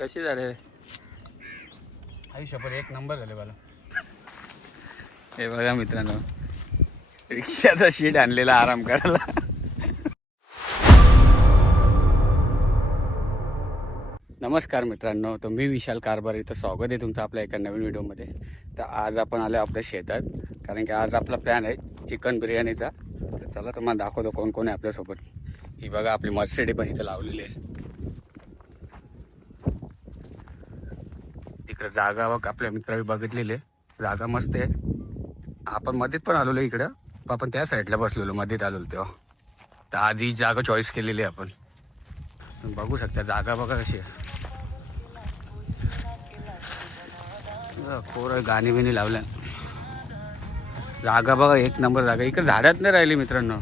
कशी झाले आयुष्यभर एक नंबर झाले मला. हे बघा मित्रांनो, रिक्षाचा शीट आणलेला आराम करायला. नमस्कार मित्रांनो, तर मी विशाल कारभार, इथं स्वागत आहे तुमचं आपल्या एका नवीन व्हिडिओमध्ये. तर आज आपण आलो आपल्या शेतात, कारण की आज आपला प्लॅन आहे चिकन बिर्याणीचा. तर चला तुम्हाला दाखवतो कोण कोण आहे आपल्यासोबत. ही बघा आपली मर्सिडी पण इथं लावलेली आहे. तिकडे जागा बघ, आपल्या मित्रांनी बघितलेली आहे, जागा मस्त आहे. आपण मध्येत पण आलेलो इकडं, आपण त्या साईडला बसलेलो, मध्येत आलेलो तेव्हा. तर आधी जागा चॉईस केलेली आहे आपण. बघू शकता जागा बघा कशी आहे. पोरं गाणी बिणी लावल्या. जागा बघा एक नंबर जागा. इकडे झाडात नाही राहिली मित्रांनो,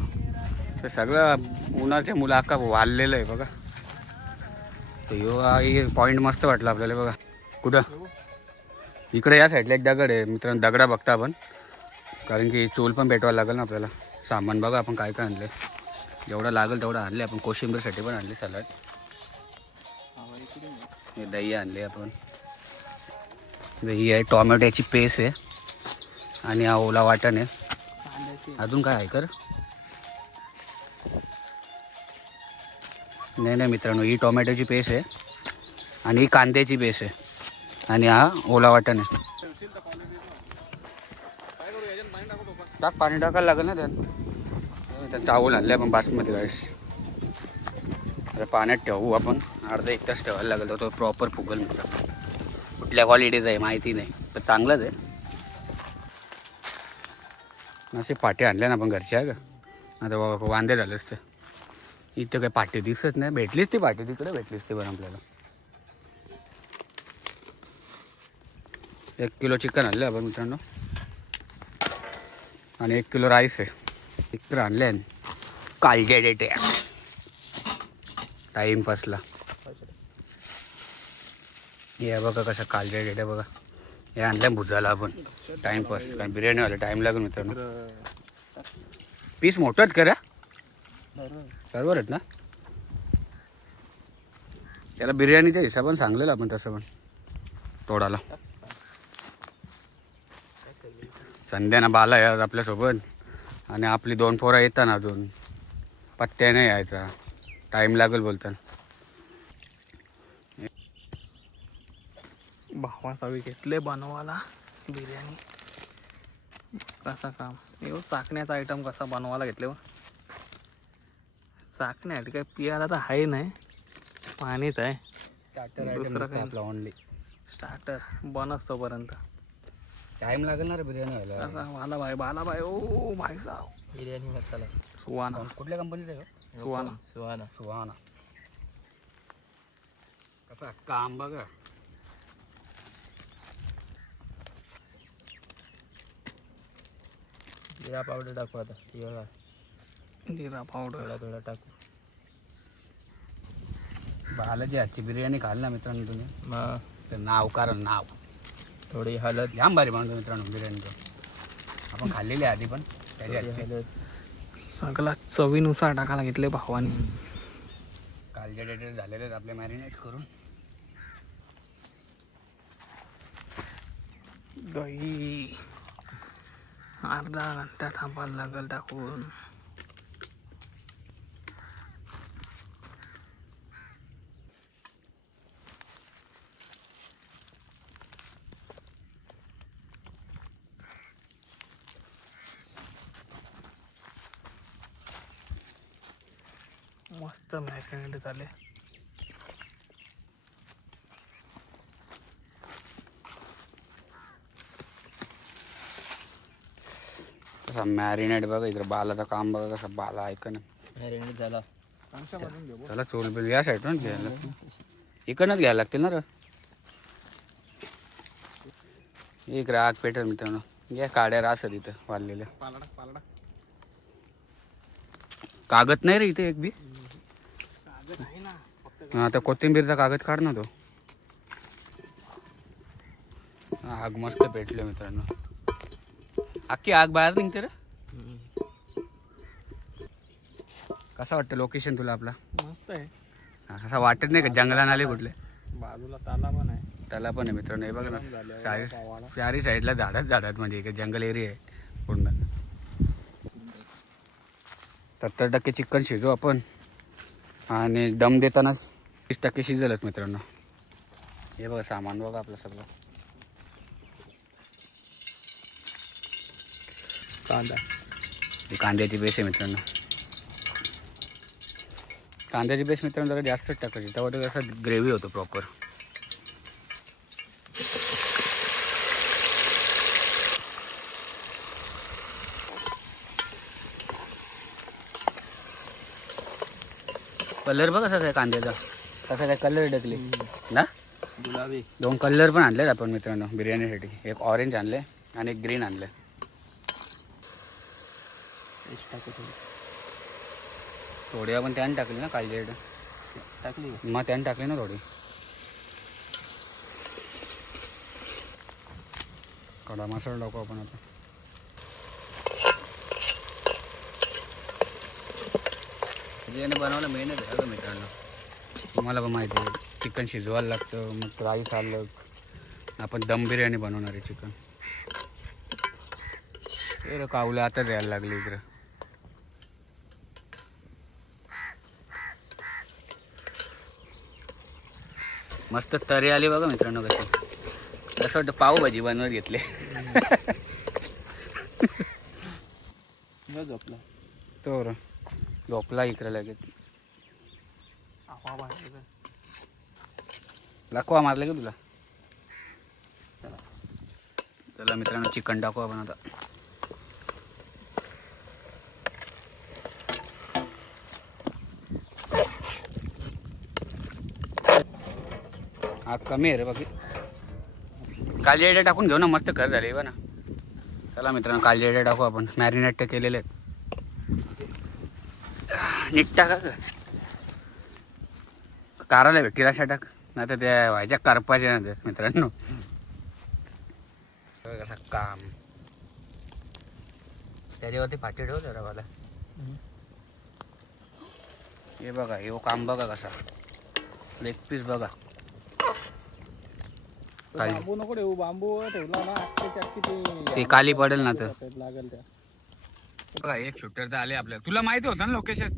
तर सगळं उन्हाच्या मुलाखा वाढलेलं आहे बघा. हे पॉईंट मस्त वाटलं आपल्याला बघा. कुठं इकडे या साईडला एक दगड आहे मित्रांनो, दगडा बघता आपण, कारण की चूल पण पेटवायला लागेल ना आपल्याला. सामान बघा आपण काय काय आणलं, जेवढं लागेल तेवढं आणले आपण. कोशिंबीरसाठी पण आणले, सलाड, हे दही आणले आपण. दही आहे, टोमॅटोची पेस्ट आहे, आणि हा ओला वाटण आहे. अजून काय आहे कर? नाही मित्रांनो, ही टोमॅटोची पेस्ट आहे, आणि ही कांद्याची पेस्ट आहे, आणि हा ओला वाटण आहे. टाक, पाणी टाकायला लागेल ना त्यात. चावल आणले आपण बासमती राईस. तर पाण्यात ठेवू आपण, अर्धा एक तास ठेवायला लागेल, तर तो प्रॉपर फुगल. मित्रांनो कुठल्या क्वालिटीचा आहे माहिती नाही, तर चांगलाच आहे. असे पाटे आणले ना आपण घरच्या का, आता वांदे झाले असते. इथं काही पाटे दिसत नाही, भेटलीच ती पाटे, तिकडे भेटलीच ती पण आपल्याला. 1 किलो चिकन आणले आपण मित्रांनो, आणि 1 किलो राईस आहे. इकडं आणले कालच्या डेटे टाईमपासला. हे बघा कसं कालच्या डेटे बघा. हे आणल्या भुजाला आपण टाईमपास, कारण बिर्याणी व्हायला टाईम लागेल मित्रांनो. पीस मोठंच करा बरोबर आहेत ना. त्याला बिर्याणीच्या हिशोबाने सांगलेलं आपण तसं पण तोडाला. संध्याना बाला आहे आपल्यासोबत, आणि आपली 2 पोरं येतात ना अजून, पत्त्याने यायचा टाईम लागेल बोलताना. भावासावी घेतले बनवायला बिर्याणी. कसा काम एवढं चाकण्याचा आयटम कसा बनवायला घेतले. चाकण्यासाठी काय पियाला तर आहे नाही, पाणीच आहे. दुसरं काय आपला ओनली स्टार्टर बनस तोपर्यंत टाईम लागेल ना रे बिर्याणी व्हायला. कसा बाला भाई ओ भाई साहब. बिर्याणी मसाला सुहाना, कुठल्या कंपनीचा आहे? सुहाना. कसा काम बघा. जिरा पावडर टाकू आता. जिरा पावडर थोडा टाकू. बालाजी आजची बिर्याणी खाल ना मित्रांनो तुम्ही, तर नाव कारण नाव थोडी हळद जाम भारी बनवतो मित्रांनो बिर्याणी. आपण खाल्लेली आधी पण, त्याची हळद सगळा चवीनुसार टाकायला घेतले भावानी. कालच्या डेटेड झालेले आहेत आपले मॅरिनेट करून. दही अर्धा घंटा थांबायला लागेल टाकून. मस्त मॅरिनेट झाले. कसा मॅरिनेट बघा. इकडे बालाचं काम बघा कसं. बाला ऐक ना मॅरिनेट झाला. त्याला चोल बिल या साईडून घ्यायला लागतील, इकडनंच घ्यायला लागतील ना रे. एक राग पेटर मित्रांनो, या काड्या राहतात इथं वाढलेल्या. कागद नाही रे इथे एक बी. आता कोथिंबीरचा कागद काढ ना तो. आग मस्त पेटले मित्रांनो, अख्खी आग बाहेर निघते रे. कसा वाटतं लोकेशन तुला आपला? मस्त आहे. असं वाटत नाही का जंगलात आले कुठले? बाजूला ताला पण आहे. त्याला पण आहे मित्रांनो. हे बघा ना, चारी साईडला झाडात म्हणजे एक जंगल एरिया आहे पूर्ण. 70% चिकन शिजू आपण आणि दम देताना 30% शिजेलच मित्रांनो. हे बघा सामान बघा आपलं सगळं. कांदा, ही कांद्याची बेस आहे मित्रांनो. कांद्याची बेस मित्रांनो जरा जास्तच टाकायची, तेव्हा तो कसा ग्रेव्ही होतो प्रॉपर. कलर बघ कसा काय कांद्याचा, कसा काय कलर टाकले ना. गुलाबी 2 कलर पण आणलेत आपण मित्रांनो बिर्याणीसाठी. एक ऑरेंज आणले आणि एक ग्रीन आणले. थोडी आपण त्याने टाकली ना काळजी टाकली. मग त्याने टाकली ना थोडी. कडा मसाला टाकू आपण आता. बिर्याणी बनवायला मेहनत आहे अगं मित्रांनो. तुम्हाला पण माहिती आहे चिकन शिजवायला लागतं, मग राईस आलं. आपण दम बिर्याणी बनवणार आहे चिकन. ते कावलं आता द्यायला लागले इकडं. मस्त तरी आली बघा मित्रांनो कशी. असं वाटतं पावभाजी बनवत घेतले. झोपला तो झोपला इकडे लगेच. लकवा मारले का तुला. चला मित्रांनो चिकन टाकू आपण आता. हा कमी आहे रे बाकी. कालजेडे टाकून घेऊ ना, मस्त कर झाले बा ना. चला मित्रांनो कालजेडे टाकू आपण. मॅरिनेट केलेले आहेत. नीट टाका का काराला भेटतील अशा टाक, नाही तर त्या व्हायच्या करपाच्या ना मित्रांनो. कसं काम त्याच्यावरती फाटी ठेव जरा मला. हे बघा हे काम बघा कसा. लेग पीस बघा. बांबू नको ठेवू, बांबू ठेवला ना ते काली पडेल ना तर. लागेल त्या. बघा एक शूटर तर आले आपल्याला. तुला माहिती होतं ना लोकेशन.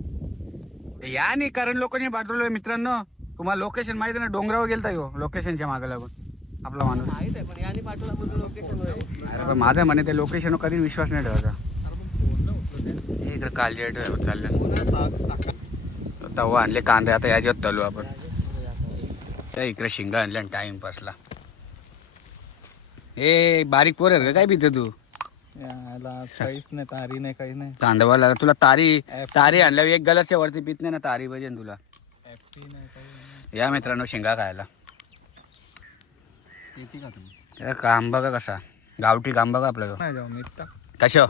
या नाही कारण लोकांनी पाठवलं मित्रांनो. तुम्हाला लोकेशन माहिती आहे ना, डोंगरावर गेलता हो लोकेशनच्या मागे लागून आपला माणूस. अरे पण माझं म्हणे ते लोकेशन कधी विश्वास नाही ठेवायचा. इकडे कालजेट चाललं. तवा आणले कांदे आता याच्यात तलू आपण. त्या इकडे शिंगा आणल्या आणि टाइमपासला. हे बारीक पोर आहे का काय पिते तू. काहीच नाही, तारी नाही, काही नाही. चांदवाला तुला तारी आणल्यावर एक गलासच्या वरती पित नाही ना, तारी पाहिजे तुला. या मित्रांनो शिंगा खायला. आंबा का कसा गावठी आंबा का आपल्या कशा.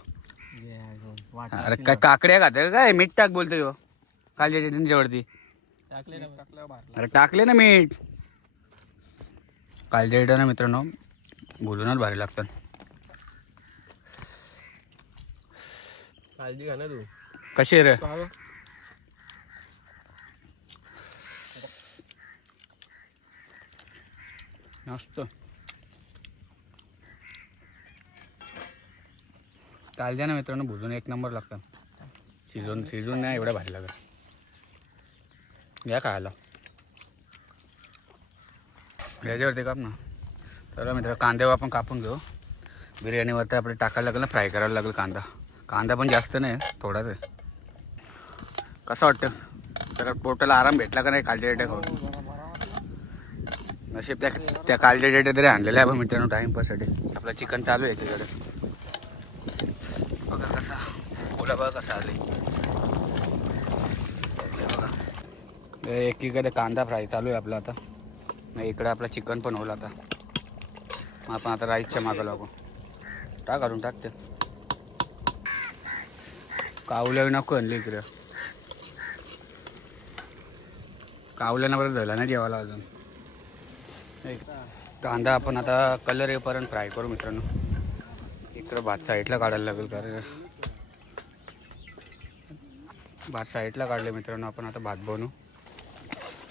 अरे काय काकड्या खाते काय. मीठ टाक बोलतोय हो कालच्या टेन्शनवरती. अरे टाकले ना मीठ. कालच्या टेन मित्रांनो बोलूनच भारी लागतात. काळजी घ्या ना तू. कशी रे. मस्त. कालद्या ना मित्रांनो भुजून एक नंबर लागतात. शिजून नाही एवढ्या भारी लागत. या खायला याच्यावरती काप ना. तर मित्र कांद्यावर आपण कापून घेऊ. बिर्याणीवरती आपल्याला टाकायला लागेल ना, फ्राय करायला लागेल कांदा पण जास्त नाही थोडाच आहे. कसं वाटतं तर पोटाला आराम भेटला का नाही कालच्या डेट्या खाऊन. नशीब त्या कालच्या डेट्या तरी आणलेल्या आहे आपण मित्रांनो टाईमपाससाठी. आपलं चिकन चालू आहे तिकडे. बघा कसा बोला बघा कसा आले. बघा एकीकडे कांदा फ्राय चालू आहे आपला आता. इकडे आपला चिकन पण होईल आता. आपण आता राईसच्या मागं लागू. टाक काढून टाकते. कावल्या नको आणली इकडे. कावल्यानं बरं झाला ना जेवायला अजून. कांदा आपण आता कलर येईपर्यंत फ्राय करू मित्रांनो. इकडं भात साईडला काढायला लागेल कारण भात साईडला काढले मित्रांनो आपण. आता भात बनवू.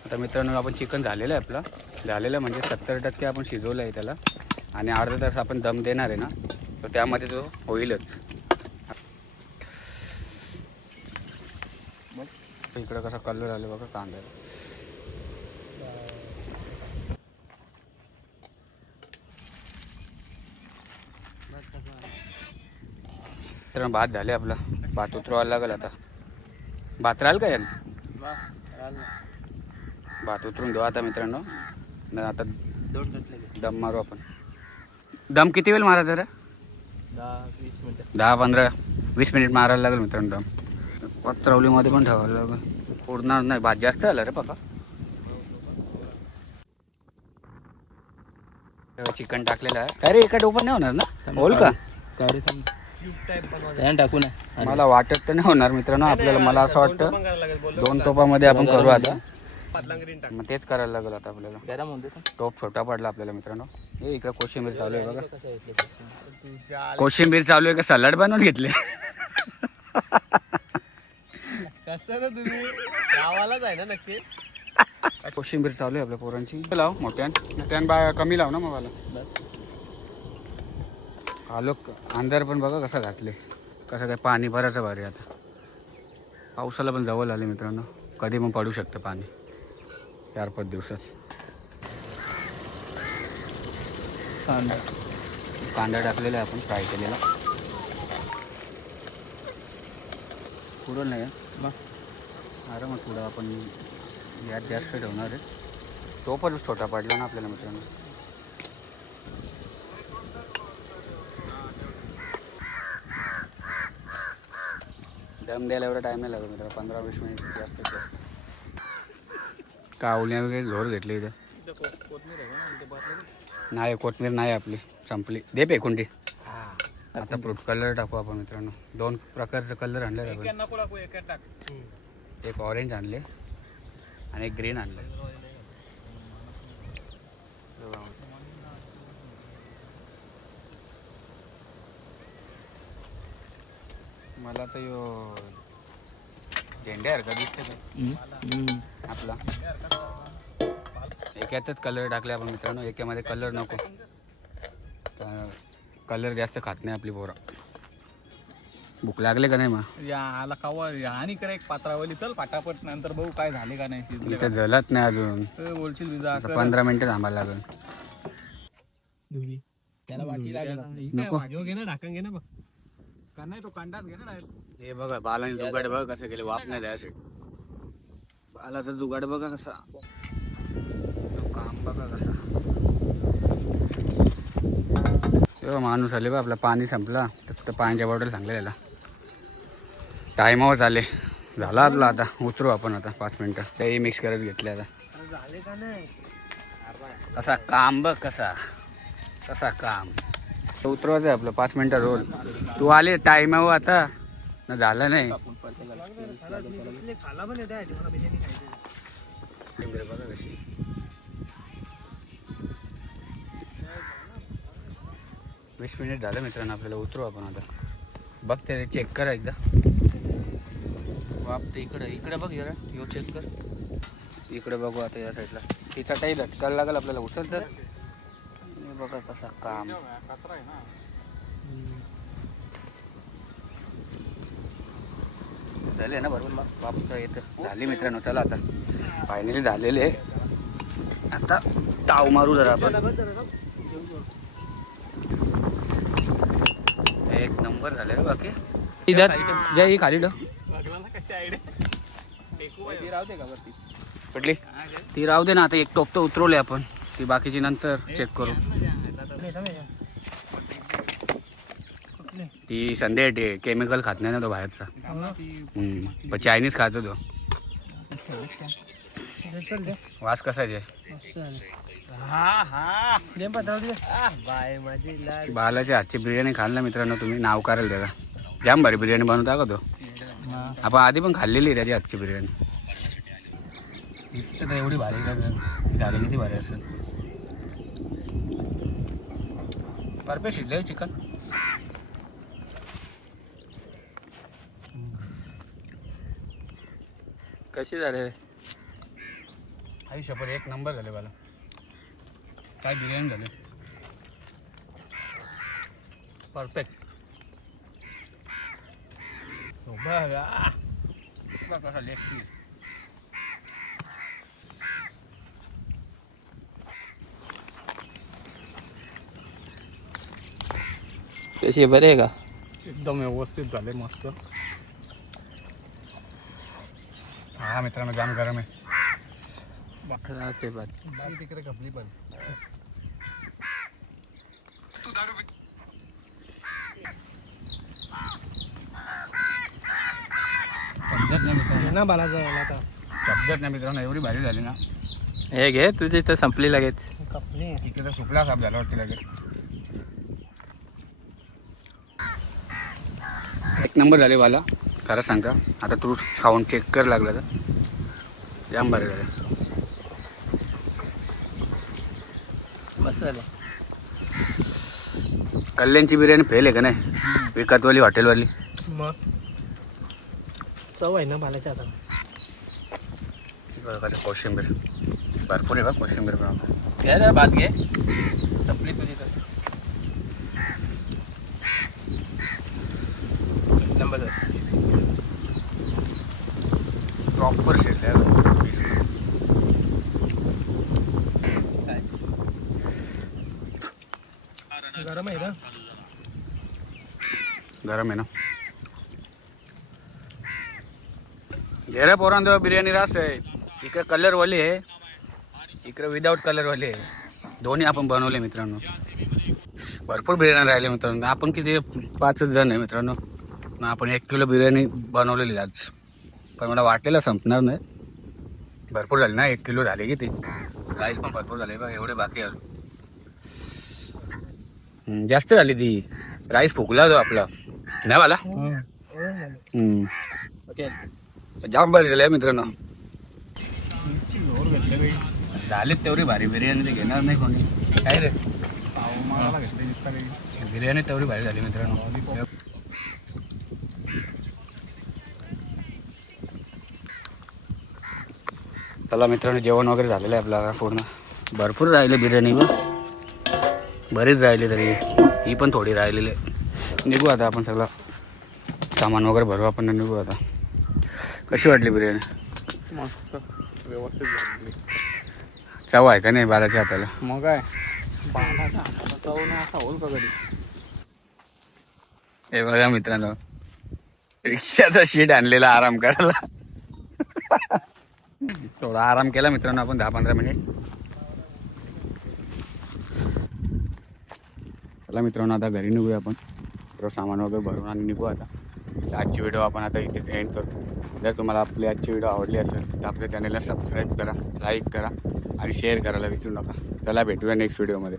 आता मित्रांनो आपण चिकन झालेलं आहे आपलं. झालेलं म्हणजे 70% आपण शिजवलं आहे त्याला आणि अर्धा तास आपण दम देणार आहे ना, तर त्यामध्ये तो होईलच. इकडं कसा कलर आले बघा कांद्याला. तर भात झाले आपला. भात उतरवायला लागेल आता. भात राहील का यानं? भात उतरून घेऊ आता मित्रांनो. नाही आता दम मारू आपण. दम किती वेळ मारा जरा? 10-20 मिनिटं. 10-15-20 मिनिट मारायला लागेल मित्रांनो दम. पत्रवलीमध्ये पण ठेवायला लागेल. उडणार नाही. भात जास्त आला रे पप्पा. चिकन टाकलेलं आहे. काय रे एका टोपात नाही होणार ना? होल का? टाकू ना. मला वाटत तर नाही होणार मित्रांनो आपल्याला. मला असं वाटतं 2 टोपामध्ये आपण करू आता. मग तेच करायला लागेल आता आपल्याला. टोप छोटा पडला आपल्याला मित्रांनो. हे इकडे कोशिंबीर चालू आहे बघा. कोशिंबीर चालू आहे का सलाड बनवून घेतले? कसं ना तुम्ही गावालाच आहे ना नक्की. कोशिंबीर चालू आहे आपल्या पोरांची. लाव मोठ्यान बा कमी लाव ना मग मला. आलो अंधार पण बघा कसं घातले. कसं काय पाणी भरायचं भारी आता. पावसाला पण जवळ आले मित्रांनो. कधी पण पडू शकतं पाणी 4-5 दिवसात. कांदा टाकलेला आहे आपण फ्राय केलेला. पुढं नाही आरामात पुढं आपण यात जास्त ठेवणार आहे. तो पण छोटा पडला ना आपल्याला मित्रांनो. दम द्यायला एवढा टाईम नाही लागत मित्रांनो. 15-20 मिनिट जास्तीत जास्त. कावल्या वगैरे झोर घेतली इथं. नाही कोथमीर नाही आपली संपली. दे फेकून ती. आता फ्रूट कलर टाकू आपण मित्रांनो. 2 प्रकारचे कलर आणले आपण. एक ऑरेंज आणले आणि एक ग्रीन आणले. मला तर यो झेंड्यासारखा दिसते का आपला. एकातच कलर टाकले आपण मित्रांनो. एकामध्ये कलर नको. कलर जास्त खात नाही आपली पोरं. भूक लागले का नाही मग? याला कावा आणि कर एक पात्रावली चल पाटापट. नंतर बघू काय झाले का नाही. इथं जलत नाही अजून. बोलशील 15 मिनिटं थांबायला लागेल. घे ना ढाकण घे ना बघ. का नाही तो कांडाच घे ना. हे बघा बालाने जुगाड बघा कसं केले. वाप नाही द्यायसाठी. बालाचा जुगाड बघा कसा. काम बघा कसा. माणूस आले बा आपला. पाणी संपला तर पाण्याच्या बॉटल सांगले त्याला. टायमावर झाले. झाला आपला. आता उतरू आपण आता 5 मिनिटं. तेही मिक्स करत घेतले आता. झाले का नाही. कसा काम बघ कसा. कसा काम उतरवायचं आहे आपलं 5 मिनिटं रोल. तू आले टायमावर आता ना. झालं नाही. बघा कशी. वीस मिनिट झालं मित्रांनो आपल्याला. उतरू आपण आता. बघ ते चेक करा एकदा. बाप ते इकडे बघ जरा. यो चेक कर. इकडे बघू आता या साईडला. ती चटाई लटकायला लागेल आपल्याला. उचल तर. बघा कसा काम. झाले ना बरोबर. बाप येतं. झाली मित्रांनो. चला आता फायनली झालेले. आता ताव मारू जरा आपण. एक नंबर झाले रे बाकी. इधर जय खाली डो. कुठली ती राहू दे ना. आता एक टोप तर उतरवले आपण. ती बाकीची नंतर चेक करू. ती संध्या केमिकल खात नाही ना तो बाहेरचा. पण चायनीज खातो तो. वास कसाचे. बालाच्या हातची बिर्याणी खाल्ला मित्रांनो तुम्ही. नाव कराल त्याला. जाम भारी बिर्याणी बनवता का तो. आपण आधी पण खाल्लेली त्याची हातची बिर्याणी. दिसते एवढी भारी झाली. किती भारी असेल. परफेक्ट शिजले चिकन. कशी झाले. आई शपथ एक नंबर झाले मला. काय बिर्याणी झाली परफेक्ट. कसा लेग पीस. कशी बरे आहे का? एकदम व्यवस्थित झाले, मस्त. हा मित्रांनो जाम गरम आहे. असे बात. तिकडे खपली पण समजत नाही मित्रांनो, ना बाला जायला आता समजत नाही मित्रांनो, एवढी भारी झाली ना. हे घे तुझी तर संपली लगेच. खपली. इथे तर सुकला साप झाला वाटते लगेच. एक नंबर झाले वाला, खरं सांगता. आता तू खाऊन चेक कर लागला तर जाम भारी झाले. मस्त झालं. कल्याणची बिर्याणी फेल आहे का नाही, विकतवाली हॉटेलवाली. मग चव आहे ना बालाच्या आता. बघा कोशिंबीर भरपूर आहे बघ, कोशिंबीर पण. घे रे भात घे, संपली तुझी तर. नंबर प्रॉपर शिरले. गरम आहे ना. गरम आहे ना. घे पोरांनो तेव्हा बिर्याणी रास आहे. इकडे कलरवाली आहे, इकडे विदाऊट कलरवाली आहे. दोन्ही आपण बनवले मित्रांनो. भरपूर बिर्याणी राहिले मित्रांनो. आपण किती 5 जण आहे मित्रांनो ना. आपण 1 किलो बिर्याणी बनवलेली आज, पण मला वाटलेलं संपणार नाही. भरपूर झाली ना, 1 किलो झाली की ती. राईस पण भरपूर झाले बघ, एवढे बाकी आहे. जास्त झाली ती. राईस फुगला जो आपला नाही मला. ओके. जाम भारी झाले मित्रांनो. झालीत तेवढी भारी बिर्याणी ते घेणार नाही कोणी. काय रे बिर्याणी तेवढी भारी झाली मित्रांनो. चला मित्रांनो, जेवण वगैरे झालेलं आहे आपल्याला पूर्ण. भरपूर राहिले बिर्याणी व बरीच राहिली, तरी ही पण थोडी राहिलेली आहे. निघू आता आपण, सगळं सामान वगैरे भरू आपण, निघू आता. कशी वाटली बिर्याणी? मस्त व्यवस्थित झाली. चव आहे का नाही बालाच्या हाताला? मग काय बालाच्या हाताला चव नाही असा होईल का कधी? हे बघा मित्रांनो, रिक्षाचा शीट आणलेला आराम करायला. थोडा आराम केला मित्रांनो आपण 10-15 मिनिट. चला मित्रांनो, आता घरी निघूया आपण. थोडं सामान वगैरे भरून आणि निघू आता. आजची व्हिडिओ आपण आता इथे एंड करतो. जर तुम्हाला आपली आजची व्हिडिओ आवडली असेल तर आपल्या चॅनलला सबस्क्राईब करा, लाईक करा आणि शेअर करायला विसरू नका. चला भेटूया नेक्स्ट व्हिडिओमध्ये.